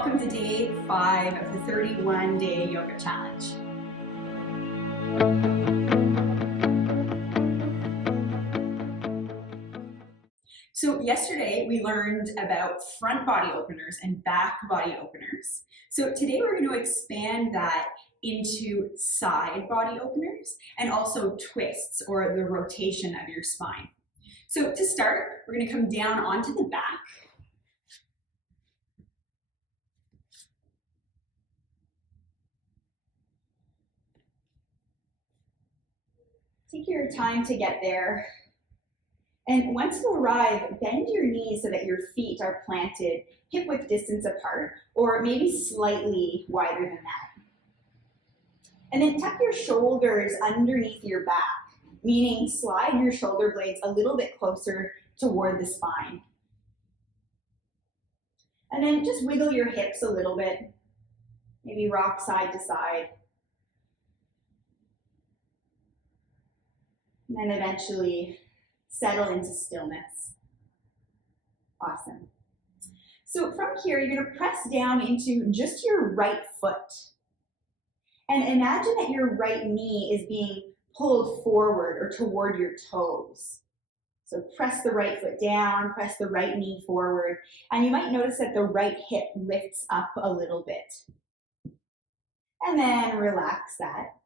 welcome to day 5 of the 31-day yoga challenge. So yesterday we learned about front body openers and back body openers. So today we're going to expand that into side body openers and also twists, or the rotation of your spine. So to start, we're going to come down onto the back. Take your time to get there. And once you arrive, bend your knees so that your feet are planted hip-width distance apart, or maybe slightly wider than that. And then tuck your shoulders underneath your back, meaning slide your shoulder blades a little bit closer toward the spine. And then just wiggle your hips a little bit, maybe rock side to side. And then eventually settle into stillness. Awesome. So from here, you're going to press down into just your right foot. And imagine that your right knee is being pulled forward or toward your toes. So press the right foot down, press the right knee forward, and you might notice that the right hip lifts up a little bit. And then relax that.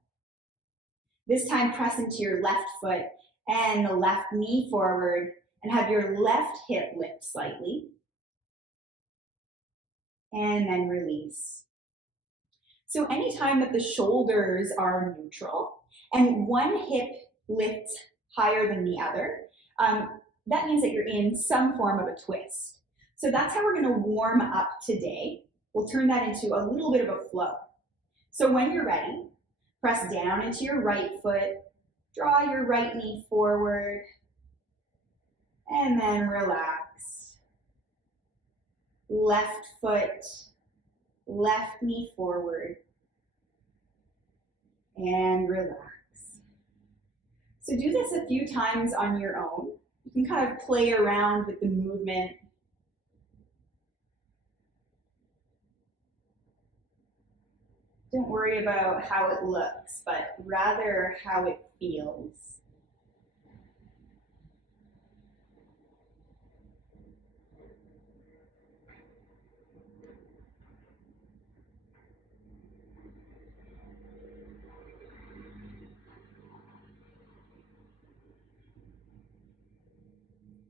This time press into your left foot and the left knee forward, and have your left hip lift slightly. And then release. So anytime that the shoulders are neutral and one hip lifts higher than the other, that means that you're in some form of a twist. So that's how we're going to warm up today. We'll turn that into a little bit of a flow. So when you're ready, press down into your right foot, draw your right knee forward, and then relax. Left foot, left knee forward, and relax. So do this a few times on your own. You can kind of play around with the movement. Don't worry about how it looks, but rather how it feels.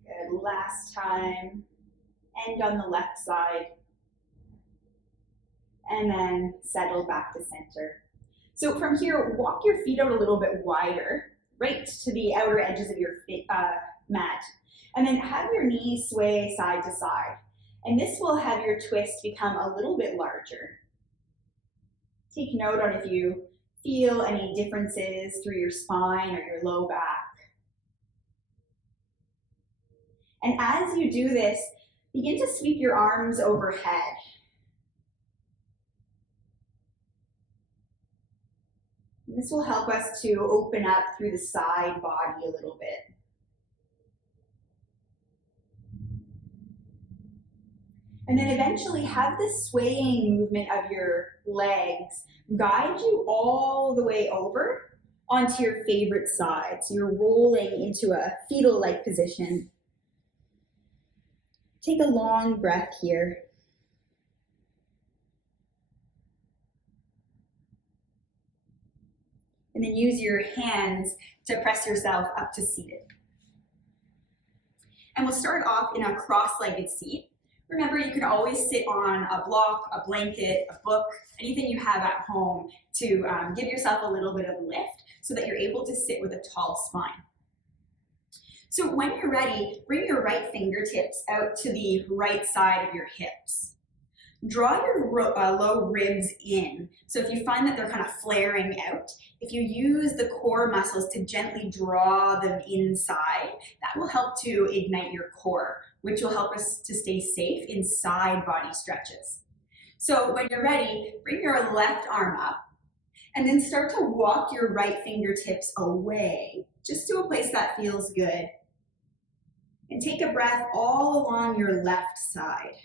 Good. Last time. End on the left side. And then settle back to center. So from here, walk your feet out a little bit wider, right to the outer edges of your mat. And then have your knees sway side to side. And this will have your twist become a little bit larger. Take note on if you feel any differences through your spine or your low back. And as you do this, begin to sweep your arms overhead. This will help us to open up through the side body a little bit. And then eventually have this swaying movement of your legs guide you all the way over onto your favorite side. So you're rolling into a fetal-like position. Take a long breath here. And then use your hands to press yourself up to seated. And we'll start off in a cross-legged seat. Remember, you can always sit on a block, a blanket, a book, anything you have at home to give yourself a little bit of a lift so that you're able to sit with a tall spine. So when you're ready, bring your right fingertips out to the right side of your hips. Draw your low ribs in. So if you find that they're kind of flaring out, if you use the core muscles to gently draw them inside, that will help to ignite your core, which will help us to stay safe in side body stretches. So when you're ready, bring your left arm up and then start to walk your right fingertips away, just to a place that feels good. And take a breath all along your left side.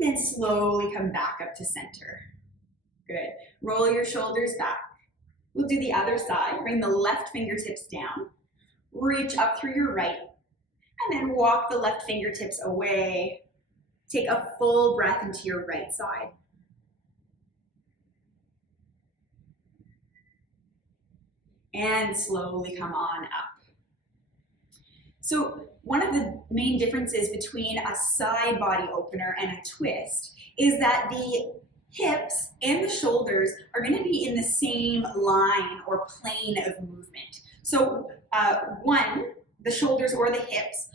And then slowly come back up to center. Good. Roll your shoulders back. We'll do the other side. Bring the left fingertips down. Reach up through your right. And then walk the left fingertips away. Take a full breath into your right side. And slowly come on up. So one of the main differences between a side body opener and a twist is that the hips and the shoulders are going to be in the same line or plane of movement. So the shoulders or the hips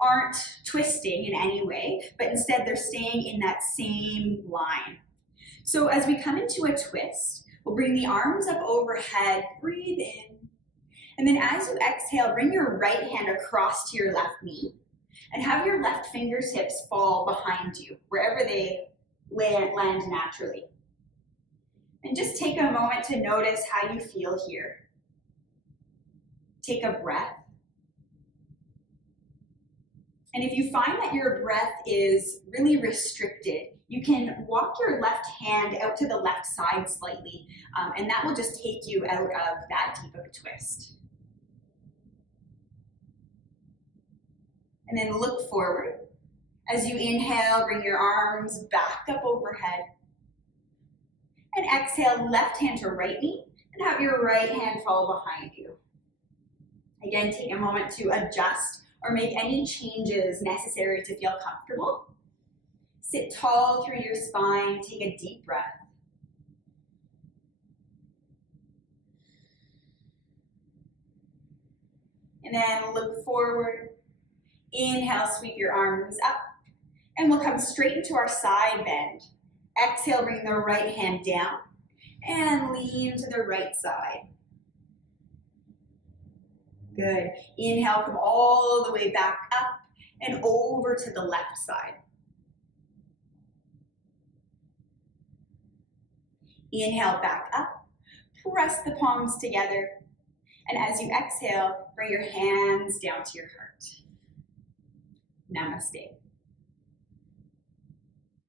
aren't twisting in any way, but instead they're staying in that same line. So as we come into a twist, we'll bring the arms up overhead, breathe in, and then as you exhale, bring your right hand across to your left knee and have your left fingertips fall behind you, wherever they land naturally. And just take a moment to notice how you feel here. Take a breath. And if you find that your breath is really restricted, you can walk your left hand out to the left side slightly, and that will just take you out of that deep of a twist. And then look forward. As you inhale, bring your arms back up overhead. And exhale, left hand to right knee, and have your right hand fall behind you. Again, take a moment to adjust or make any changes necessary to feel comfortable. Sit tall through your spine, take a deep breath. And then look forward. Inhale, sweep your arms up. And we'll come straight into our side bend. Exhale, bring the right hand down and lean to the right side. Good. Inhale, come all the way back up and over to the left side. Inhale, back up. Press the palms together. And as you exhale, bring your hands down to your heart. Namaste.